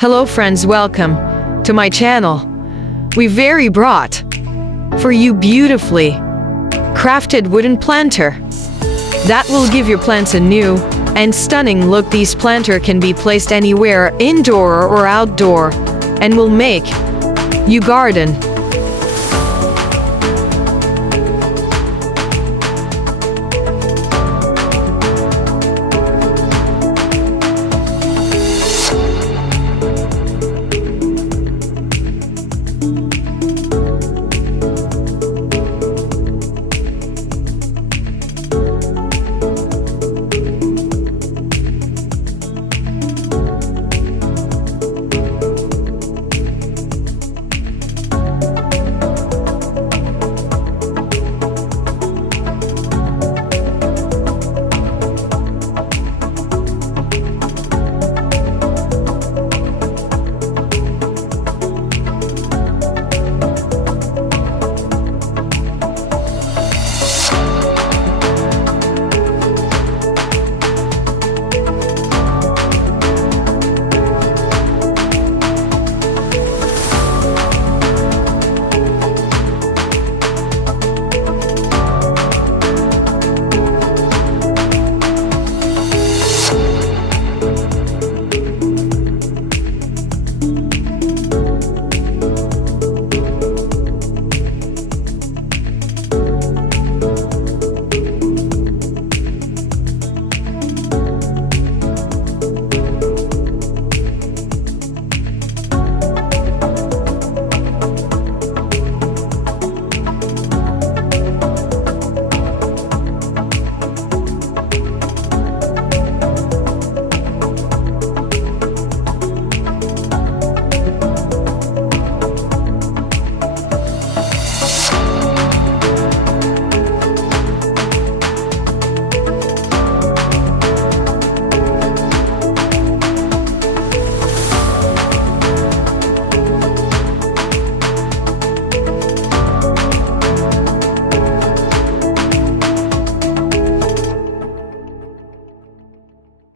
Hello friends, welcome to my channel. We very brought for you beautifully crafted wooden planter that will give your plants a new and stunning look. These planter can be placed anywhere, indoor or outdoor, and will make you garden.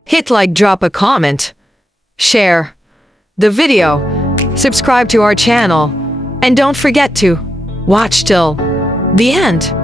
Hit like, drop a comment, share the video, subscribe to our channel, and don't forget to watch till the end.